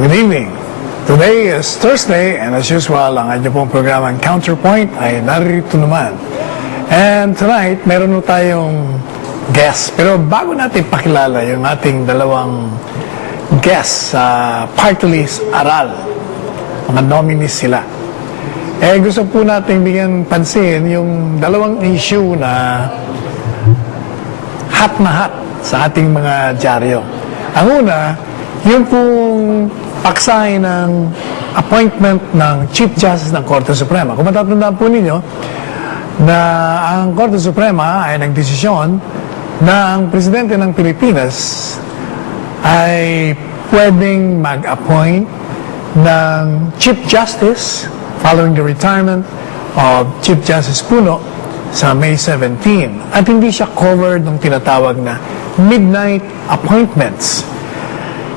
Good evening. Today is Thursday and as usual, ang ating pong programang Counterpoint ay narito naman. And tonight, meron na tayong guest. Pero bago natin pakilala yung ating dalawang guest sa Party List Aral, mga nominees sila. Gusto po natin bigyan pansin yung dalawang issue na hot sa ating mga dyaryo. Ang una, yung pong paksay ng appointment ng Chief Justice ng Korte Suprema. Kung matatandaan po ninyo na ang Korte Suprema ay nagdesisyon na ang Presidente ng Pilipinas ay pwedeng mag-appoint ng Chief Justice following the retirement of Chief Justice Puno sa May 17. At hindi siya covered ng tinatawag na midnight appointments.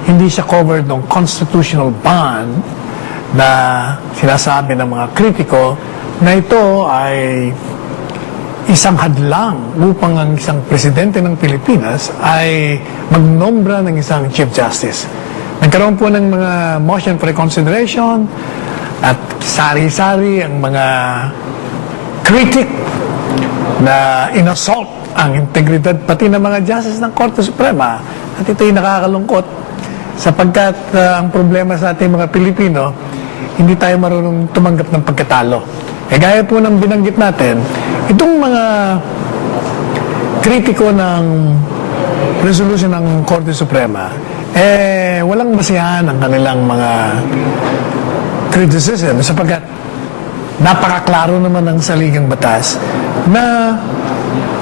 Hindi siya covered ng constitutional ban na sinasabi ng mga kritiko na ito ay isang hadlang upang ang isang presidente ng Pilipinas ay magnombra ng isang Chief Justice. Nagkaroon po ng mga motion for reconsideration at sari-sari ang mga critic na inassault ang integridad pati ng mga justice ng Korte Suprema. At ito'y nakakalungkot sapagkat ang problema sa ating mga Pilipino, hindi tayo marunong tumanggap ng pagkatalo. Gaya po ng binanggit natin, itong mga kritiko ng resolution ng Korte Suprema, walang basihan ang kanilang mga criticism sapagkat napakaklaro naman ng saligang batas na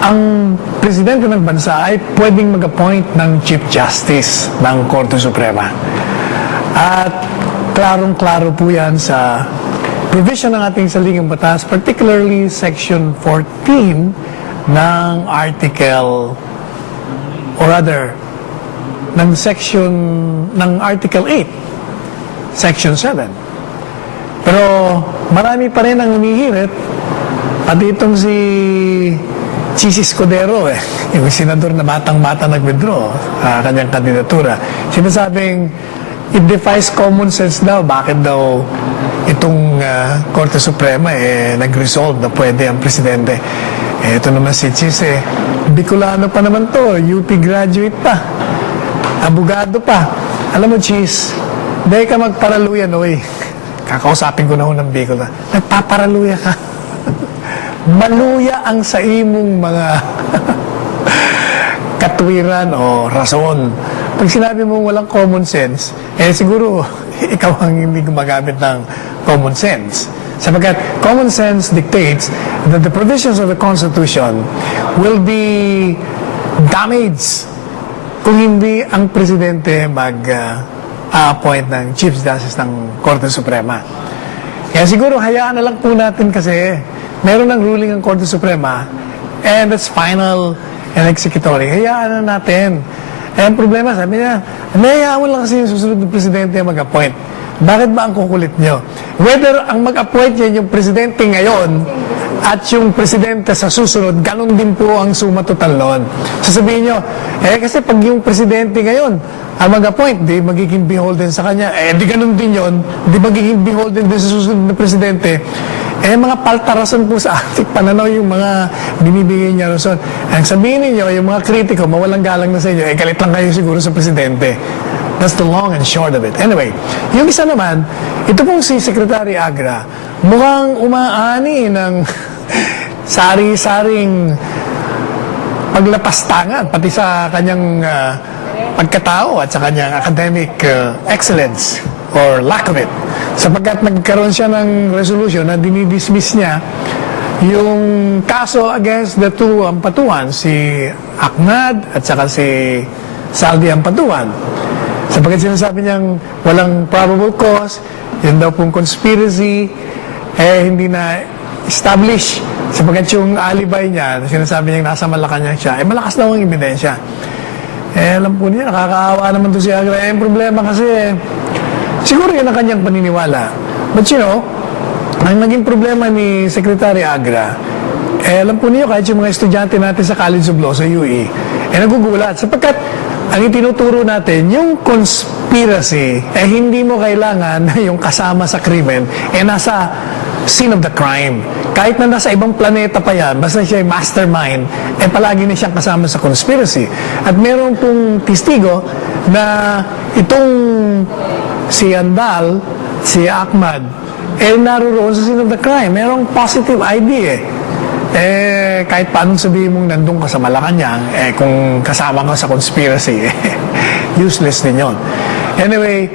ang presidente ng bansa ay pwedeng mag-appoint ng Chief Justice ng Korte Suprema. At klarong-klaro po yan sa provision ng ating saligang batas, particularly Section 14 ng Article, or rather, ng Section, ng Article 8, Section 7. Pero marami pa rin ang humihirit at itong si Chis Escudero, yung senador na batang-bata nag-withdraw kanyang kandidatura. Sinasabing it defies common sense daw. Bakit daw itong Korte Suprema nag-resolve na pwede ang presidente? Ito naman si Chis, Bicolano pa naman to, UP graduate pa, abogado pa. Alam mo, Chis, dahil ka magparaluyan, oy. Kakausapin ko na ho ng Bicol na, nagpaparaluya ka. Maluya ang sa imong mga katwiran o rason. Pag sinabi mo walang common sense, siguro ikaw ang hindi gumagamit ng common sense. Sapagkat common sense dictates that the provisions of the Constitution will be damaged kung hindi ang presidente appoint ng Chief Justice ng Korte Suprema. Kaya siguro hayaan na lang po natin kasi meron ng ruling ng Korte Suprema and that's final and executory. Hayaan na natin. Ang problema, sabi niya, hayaan mo lang kasi yung susunod ng presidente mag-appoint. Bakit ba ang kukulit nyo? Whether ang mag-appoint yan yung presidente ngayon at yung presidente sa susunod, ganun din po ang suma total noon. Sasabihin nyo, kasi pag yung presidente ngayon, ang mag-appoint, di magiging beholden sa kanya. Di ganun din yon, di magiging beholden din sa susunod na presidente. Mga paltarason po sa ating pananaw yung mga binibigay niya rason. Ang sabihin niyo yung mga kritiko, mawalang galang na sa inyo, galit lang kayo siguro sa presidente. That's the long and short of it. Anyway, yung isa naman, ito pong si Secretary Agra, mukhang umaani ng sari-saring paglapastangan, pati sa kanyang pagkatao at sa kanyang academic excellence or lack of it. Sapagkat nagkaroon siya ng resolution na dinidismiss niya yung kaso against the two Ampatuan, si Aknad at saka si Saldi Ampatuan. Sapagkat sinasabi niyang walang probable cause, yun daw pong conspiracy, hindi na establish. Sapagkat yung alibi niya, sinasabi niyang nasa Malacanang siya, malakas daw ang ebidensya. Alam po niya, nakakaawa naman to si Agra. Yung problema kasi, siguro yun ang kanyang paniniwala. But you know, ang naging problema ni Secretary Agra, alam po niyo, kahit yung mga estudyante natin sa College of Law, sa UE, nagugulat. Sapagkat, ang itinuturo natin, yung conspiracy, hindi mo kailangan na yung kasama sa krimen, nasa scene of the crime. Kahit na nasa ibang planeta pa yan, basta siya ay mastermind, palagi na siyang kasama sa conspiracy. At meron pong testigo na itong si Andal, si Ahmad, naroon sa scene of the crime. Merong positive ID kahit paanong sabihin mong nandun ka sa Malacanang, kung kasama ka sa conspiracy, useless din yun. Anyway,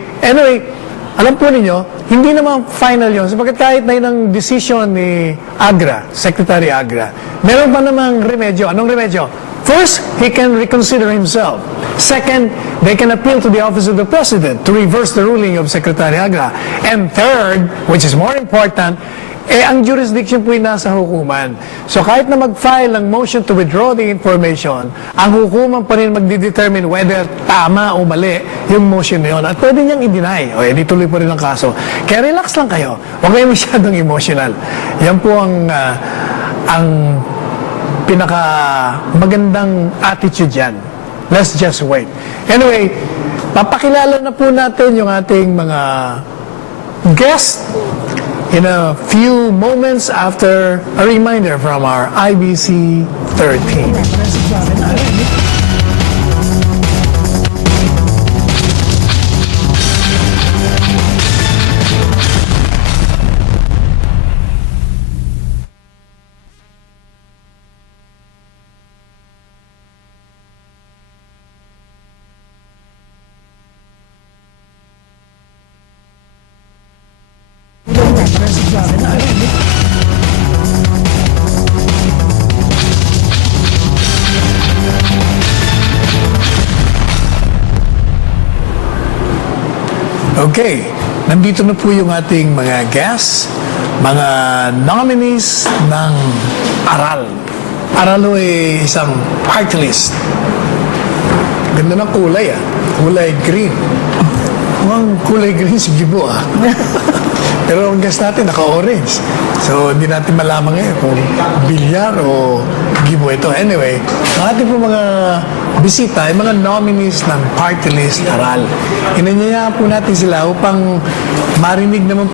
alam po ninyo, hindi naman final yun. Sapagkat kahit na yun ang decision ni Agra, Secretary Agra, meron pa namang remedyo. Anong remedyo? First, he can reconsider himself. Second, they can appeal to the office of the President to reverse the ruling of Secretary Agra. And third, which is more important, ang jurisdiction po ay nasa hukuman. So kahit na mag-file ng motion to withdraw the information, ang hukuman pa rin magdidetermine whether tama o mali yung motion na yun. At pwede niyang i-deny. Di tuloy pa rin ang kaso. Kaya relax lang kayo. Huwag kayo masyadong emotional. Yan po ang pinaka magandang attitude yan. Let's just wait. Anyway, papakilala na po natin yung ating mga guests in a few moments after a reminder from our IBC 13. Okay, nandito na po yung ating mga guests, mga nominees ng Aral. Aral ay isang party list. Ganda ng kulay kulay green. Mukhang kulay green si Gibo Pero ang guest natin naka-orange. So hindi natin malaman ngayon kung bilyar o Gibo ito. Anyway, ang ating po mga bisita ay mga nominees ng party list Aral. Inanyayaan po natin sila upang marinig naman